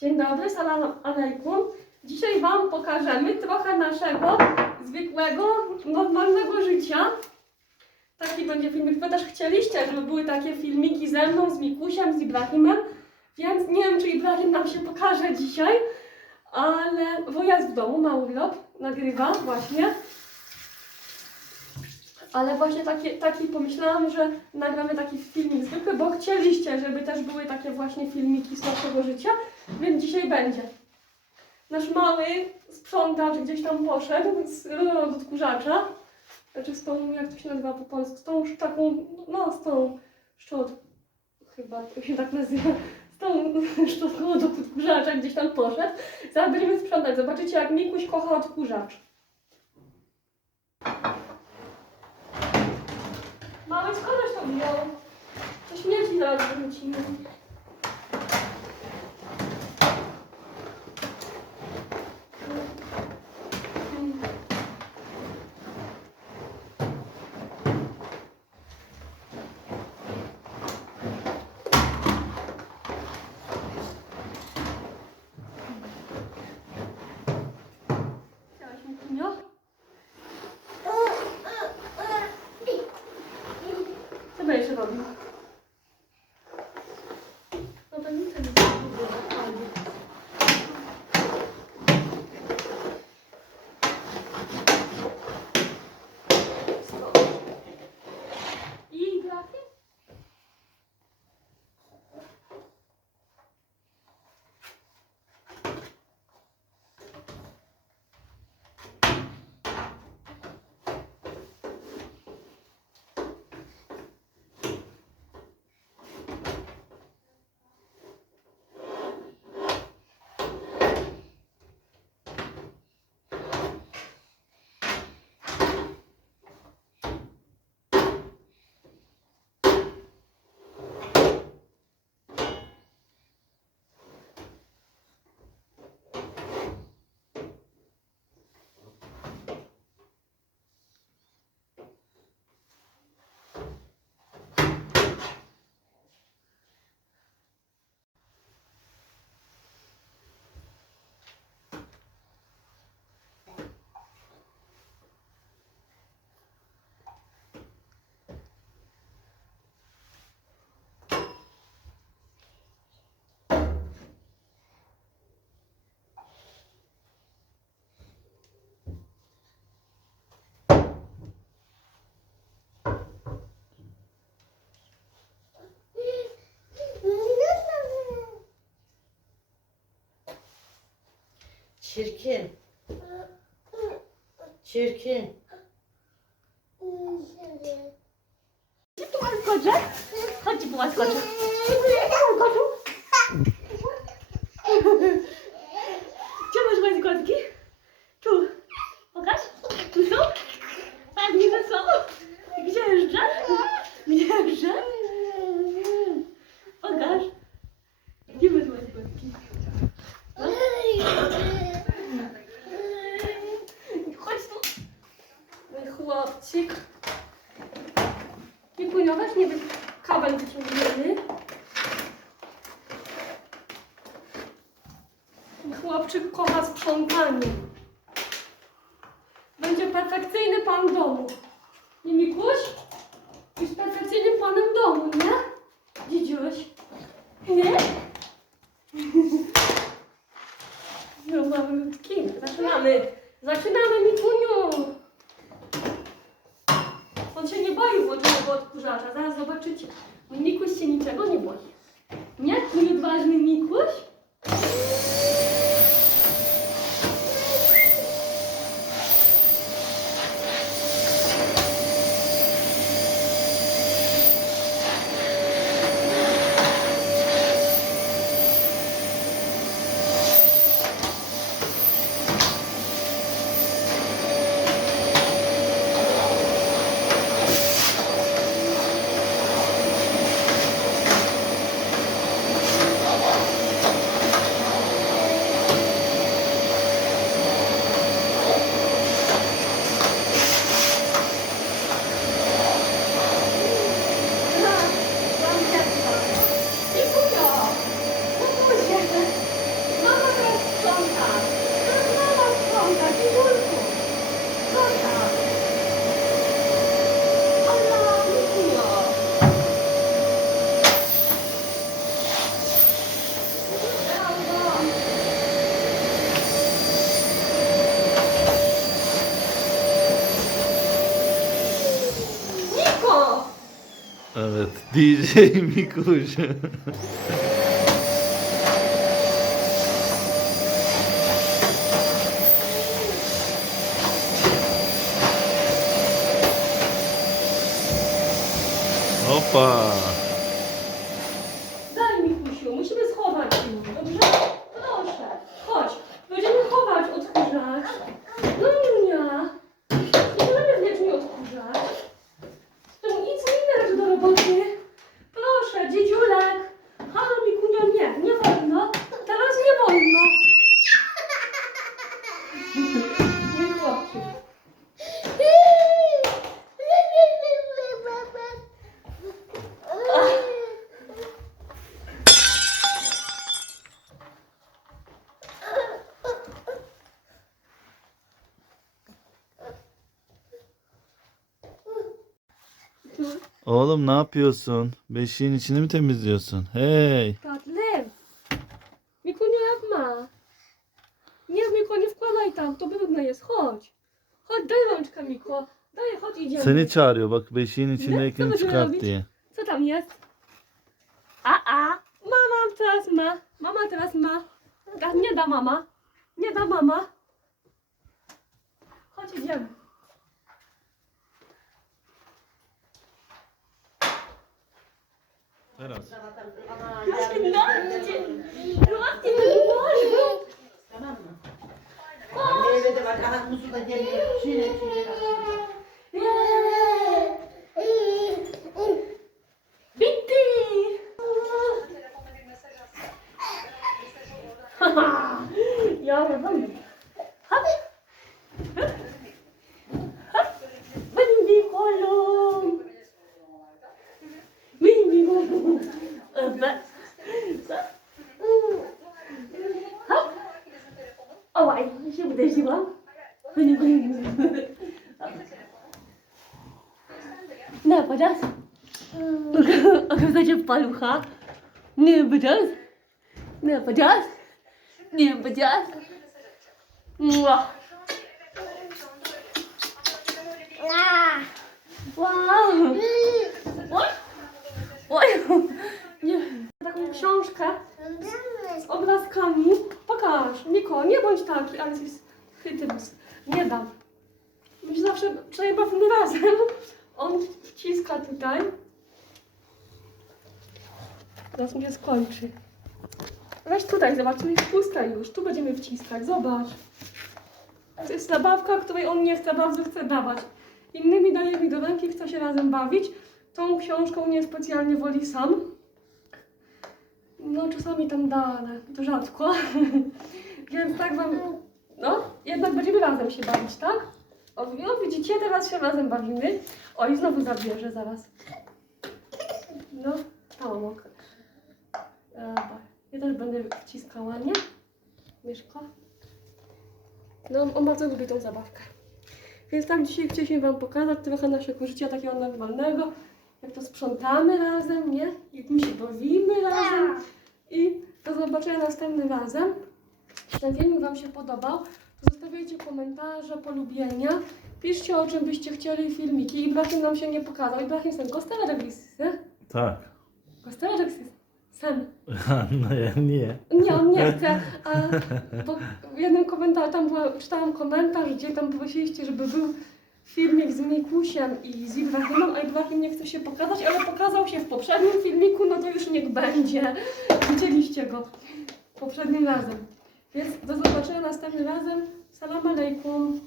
Dzień dobry, salam alejkum. Dzisiaj Wam pokażemy trochę naszego zwykłego, normalnego życia. Taki będzie filmik. Wy też chcieliście, żeby były takie filmiki ze mną, z Mikusiem, z Ibrahimem, więc nie wiem, czy Ibrahim nam się pokaże dzisiaj, ale bo jest w domu, ma urlop, nagrywa właśnie. Ale właśnie taki, taki pomyślałam, że nagramy taki filmik zwykły, bo chcieliście, żeby też były takie właśnie filmiki z naszego życia, więc dzisiaj będzie. Nasz mały sprzątacz gdzieś tam poszedł z rurą od odkurzacza, znaczy z tą, jak to się nazywa po polsku, z tą taką, no z tą szczot, chyba to się tak nazywa, z tą szczotką od odkurzacza gdzieś tam poszedł. Zaraz będziemy sprzątać, zobaczycie jak Mikuś kocha odkurzacz. Mały, skądś to wziął? To śmieci zaraz wrócimy. Çirkin. Çirkin. Gdzie tu łaskocze? Chodź tu łaskocze. Gdzie masz łaskotki? Tu. Pokaż. Tu są? Pewnie, że są. Gdzie jeszcze? Gdzie jeszcze? Pokaż. Gdzie masz łaskotki? Chodź tu. Chłopczyk. Nie płynąłeś? Nie wiem. Kabel wyciągniemy. Chłopczyk kocha sprzątanie. Będzie perfekcyjny pan domu. Miko. Evet. DJ Mikoş. Opa! Oğlum ne yapıyorsun? Beşiğin içini mi temizliyorsun? Hey! Tatlem. Mikunio, jak ma? Nie, Miko, nie wkładaj tam, to brudne jest, chodź. Chodź, daj rączkę, Miko. Daj, chodź, idziemy. Seni çağırıyor bak beşiğin Ne? içindekini çıkart robić? diye. Co tam jest? A, a. Mama teraz ma. Mama teraz ma. Da, nie da mama. Nie da mama. Chodź, idziemy. Yeter az. Aşkım daha önce. Rahat yemeği var mı? Tamam mı? Meyve de var. Kanak musu da geliyor. Şöyle şöyle. Bitti. Yavrum. 哦，我一时不得行了。不，你不，呵呵呵。来，不加。呵呵，我刚才叫宝路哈。来，不加。来，不加。来，不加。哇。啊。哇。哇。哇！你。Książkę z obrazkami. Pokaż. Niko, nie bądź taki, ale jesteś chytry. Nie dam. My się zawsze przynajmniej bawimy razem. On wciska tutaj. Zaraz mi się skończy. Weź tutaj, zobacz, tu jest pusta już. Tu będziemy wciskać, zobacz. To jest zabawka, której on nie chce, bardzo chce dawać. Innymi daje mi do ręki, chce się razem bawić. Tą książką nie specjalnie woli sam. No, czasami tam da, ale to rzadko. Więc tak wam... No, jednak będziemy razem się bawić, tak? O, no widzicie, teraz się razem bawimy. O, i znowu zabierze zaraz. No, tam mokre. Dobra. Ja też będę wciskała, nie? Mieszko? No, on bardzo lubi tą zabawkę. Więc tam dzisiaj chcieliśmy Wam pokazać trochę naszego życia takiego normalnego, jak to sprzątamy razem, nie? Jak my się bawimy razem. I do zobaczenia następnym razem. Jeśli ten filmik Wam się podobał, to zostawiajcie komentarze, polubienia. Piszcie o czym byście chcieli filmiki. Ibrahim nam się nie pokazał. Ibrahim sen gösterecek size. Tak. Gösterecek size. Sen. Anlayan niye? Nie, on nie chce. A, bo w jednym komentarzu, tam była, czytałam komentarz, gdzie tam prosiliście, żeby był filmik z Mikusiem i z Ibrahimem, a Ibrahim nie chce się pokazać, ale pokazał się w poprzednim filmiku, no to już niech będzie. Widzieliście go poprzednim razem. Więc do zobaczenia następnym razem. Salam alaikum.